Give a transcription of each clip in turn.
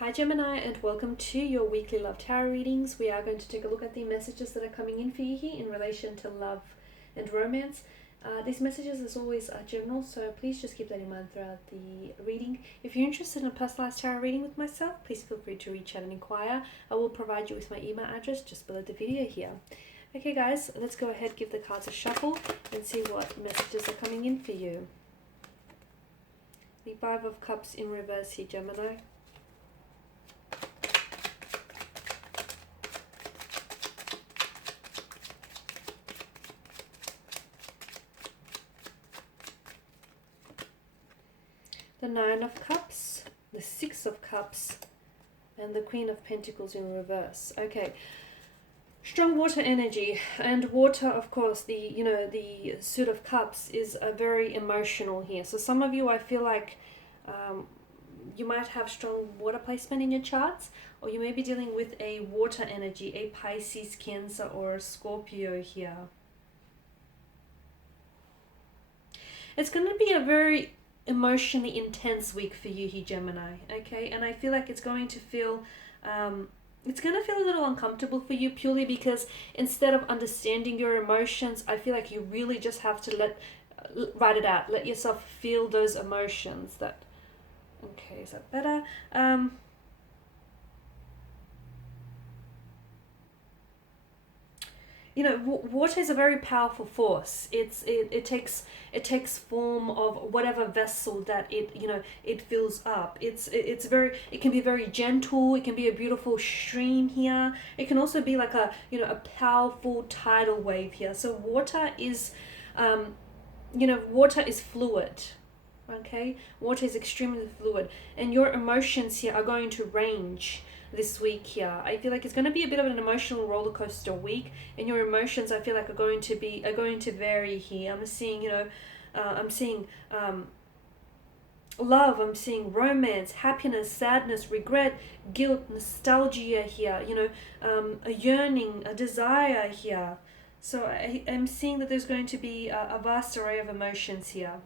Hi Gemini, and welcome to your weekly love tarot readings. We are going to take a look at the messages that are coming in for you here in relation to love and romance. These messages as always are general, so please just keep that in mind throughout the reading. If you're interested in a personalized tarot reading with myself, please feel free to reach out and inquire. I will provide you with my email address just below the video here. Okay guys, let's go ahead, give the cards a shuffle and see what messages are coming in for you. The Five of Cups in reverse here, Gemini. The Nine of Cups, the Six of Cups, and the Queen of Pentacles in reverse. Okay, strong water energy, and water, of course, the Suit of Cups is very emotional here. So some of you, I feel like you might have strong water placement in your charts, or you may be dealing with a water energy, a Pisces, Cancer, or a Scorpio here. It's going to be a very emotionally intense week for you here, Gemini, okay? And I feel like it's going to feel a little uncomfortable for you, purely because instead of understanding your emotions, I feel like you really just have to write it out, let yourself feel those emotions. Okay, is that better? You know, water is a very powerful force. It takes form of whatever vessel that it fills up. It can be very gentle. It can be a beautiful stream here. It can also be like a powerful tidal wave here. So water is water is fluid. Okay, water is extremely fluid, and your emotions here are going to range this week here. I feel like it's going to be a bit of an emotional roller coaster week, and your emotions, I feel like, are going to vary here. I'm seeing love, I'm seeing romance, happiness, sadness, regret, guilt, nostalgia here, a yearning, a desire here. So I'm seeing that there's going to be a vast array of emotions here.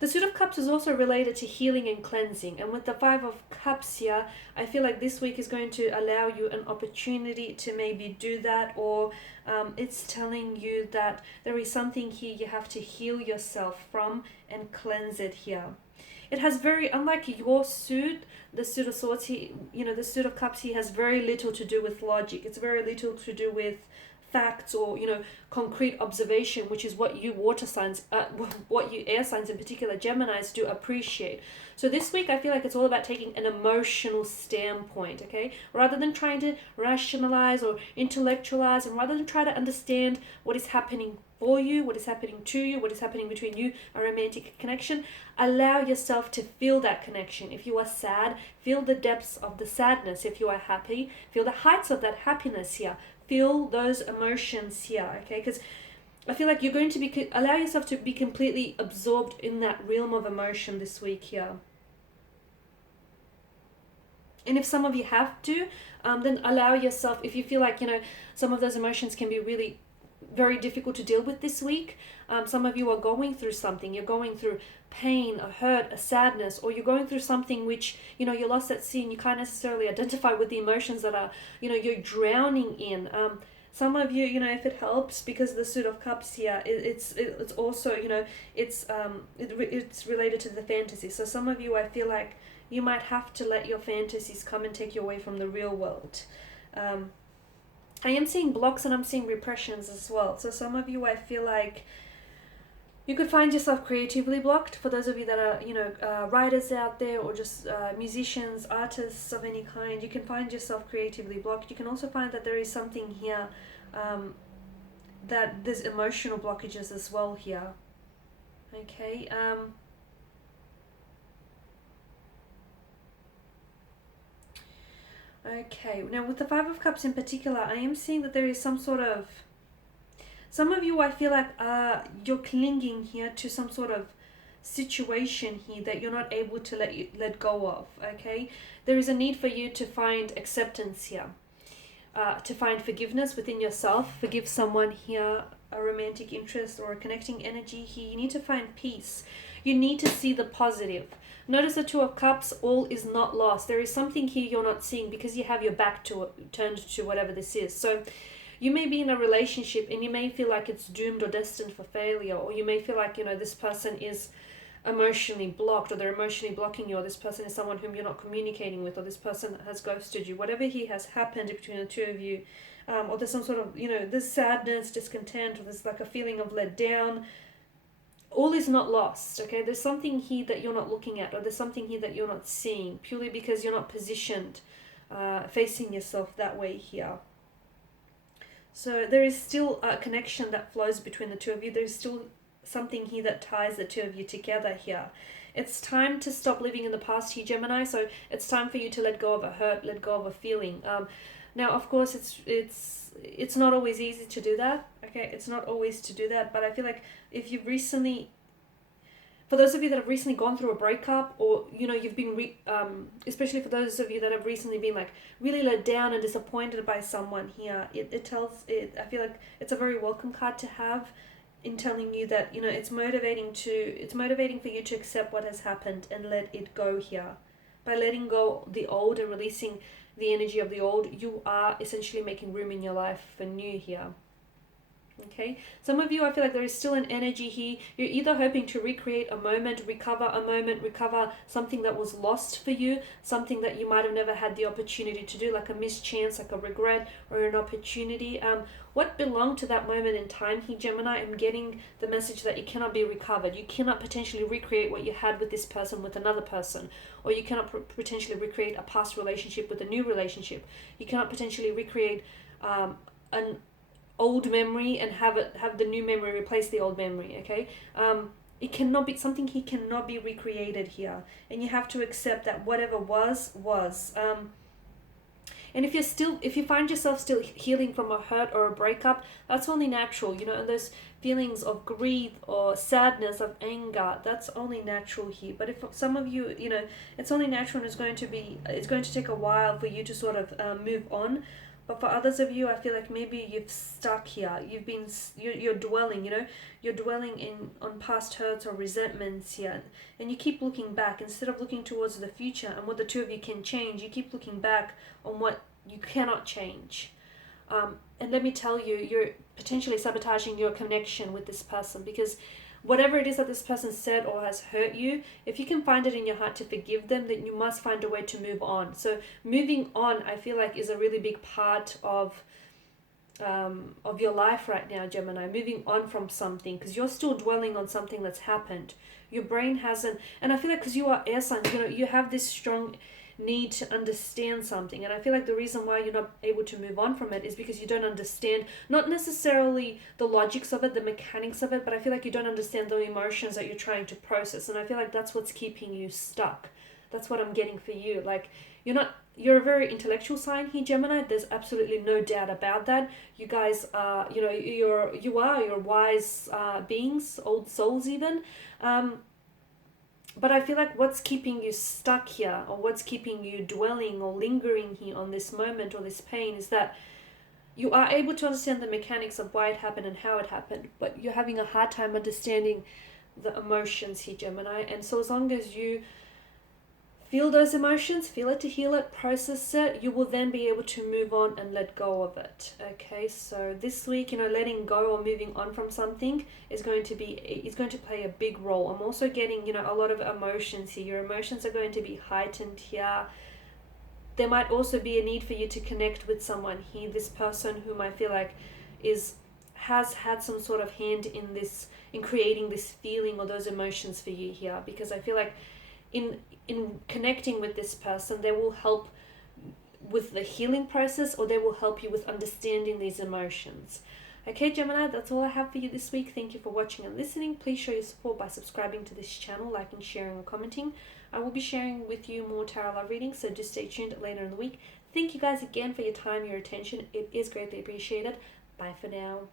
The Suit of Cups is also related to healing and cleansing. And with the Five of Cups here, I feel like this week is going to allow you an opportunity to maybe do that, or it's telling you that there is something here you have to heal yourself from and cleanse it here. It has unlike your suit, the Suit of Swords here, the Suit of Cups here has very little to do with logic. It's very little to do with facts or concrete observation, which is what you water signs, what you air signs in particular, Geminis, do appreciate. So this week I feel like it's all about taking an emotional standpoint, okay, rather than trying to rationalize or intellectualize, and rather than try to understand what is happening for you, what is happening to you, what is happening between you, a romantic connection. Allow yourself to feel that connection. If you are sad, feel the depths of the sadness. If you are happy, feel the heights of that happiness here. Feel those emotions here, okay? Because I feel like you're going to allow yourself to be completely absorbed in that realm of emotion this week here. And if some of you have to, then allow yourself, if you feel like, some of those emotions can be really very difficult to deal with this week. Some of you are going through something. You're going through pain, a hurt, a sadness, or you're going through something which, you're lost at sea and you can't necessarily identify with the emotions that are, you're drowning in. Some of you, if it helps, because the Suit of Cups here, it's also, it's related to the fantasy. So some of you, I feel like you might have to let your fantasies come and take you away from the real world. I am seeing blocks and I'm seeing repressions as well. So some of you, I feel like you could find yourself creatively blocked. For those of you that are, writers out there, or just musicians, artists of any kind, you can find yourself creatively blocked. You can also find that there is something here, that there's emotional blockages as well here. Okay. Okay, now with the Five of Cups in particular, I am seeing that there is some of you, I feel like you're clinging here to some sort of situation here that you're not able to let go of, okay? There is a need for you to find acceptance here, to find forgiveness within yourself, forgive someone here, a romantic interest or a connecting energy here. You need to find peace. You need to see the positive. Notice the Two of Cups, all is not lost. There is something here you're not seeing because you have your back to it, turned to whatever this is. So you may be in a relationship and you may feel like it's doomed or destined for failure, or you may feel like, this person is emotionally blocked, or they're emotionally blocking you, or this person is someone whom you're not communicating with, or this person has ghosted you. Whatever has happened between the two of you, or there's some sort of, there's sadness, discontent, or there's like a feeling of let down. All is not lost, okay? There's something here that you're not looking at, or there's something here that you're not seeing, purely because you're not positioned, facing yourself that way here. So there is still a connection that flows between the two of you. There's still something here that ties the two of you together here. It's time to stop living in the past here, Gemini. So it's time for you to let go of a hurt, let go of a feeling. Now, of course, it's not always easy to do that. Okay, it's not always to do that. But I feel like if you've recently, for those of you that have recently gone through a breakup, or you've been especially for those of you that have recently been like really let down and disappointed by someone here, it tells it. I feel like it's a very welcome card to have, in telling you that it's motivating for you to accept what has happened and let it go here. By letting go the old and releasing the energy of the old, you are essentially making room in your life for new here. Okay, some of you, I feel like there is still an energy here. You're either hoping to recreate a moment, recover something that was lost for you, something that you might have never had the opportunity to do, like a missed chance, like a regret or an opportunity. What belonged to that moment in time here, Gemini? I'm getting the message that it cannot be recovered. You cannot potentially recreate what you had with this person with another person, or you cannot potentially recreate a past relationship with a new relationship. You cannot potentially recreate an old memory and have the new memory replace the old memory. Okay, it cannot be, something he cannot be recreated here, and you have to accept that whatever was. And if you find yourself still healing from a hurt or a breakup, that's only natural, and those feelings of grief or sadness, of anger, that's only natural here. But if some of you, it's only natural, and it's going to take a while for you to sort of move on. But for others of you, I feel like maybe you've stuck here. You're dwelling, you're dwelling on past hurts or resentments here, and you keep looking back instead of looking towards the future and what the two of you can change. You keep looking back on what you cannot change. And let me tell you, you're potentially sabotaging your connection with this person, because whatever it is that this person said or has hurt you, if you can find it in your heart to forgive them, then you must find a way to move on. So moving on, I feel like, is a really big part of your life right now, Gemini. Moving on from something, because you're still dwelling on something that's happened. Your brain hasn't, and I feel like because you are air signs, you have this strong need to understand something, and I feel like the reason why you're not able to move on from it is because you don't understand, not necessarily the logics of it, the mechanics of it, but I feel like you don't understand the emotions that you're trying to process, and I feel like that's what's keeping you stuck. That's what I'm getting for you. Like, you're a very intellectual sign here, Gemini. There's absolutely no doubt about that. You guys are, you're wise beings, old souls even. But I feel like what's keeping you stuck here, or what's keeping you dwelling or lingering here on this moment or this pain, is that you are able to understand the mechanics of why it happened and how it happened, but you're having a hard time understanding the emotions here, Gemini. And so as long as you feel those emotions, feel it to heal it, process it, you will then be able to move on and let go of it. Okay, so this week, letting go or moving on from something is going to play a big role. I'm also getting, a lot of emotions here. Your emotions are going to be heightened here. There might also be a need for you to connect with someone here. This person whom I feel like has had some sort of hand in creating this feeling or those emotions for you here, because I feel like in connecting with this person, they will help with the healing process, or they will help you with understanding these emotions. Okay, Gemini, that's all I have for you this week. Thank you for watching and listening. Please show your support by subscribing to this channel, liking, sharing, or commenting. I will be sharing with you more tarot love readings, so just stay tuned later in the week. Thank you guys again for your time, your attention. It is greatly appreciated. Bye for now.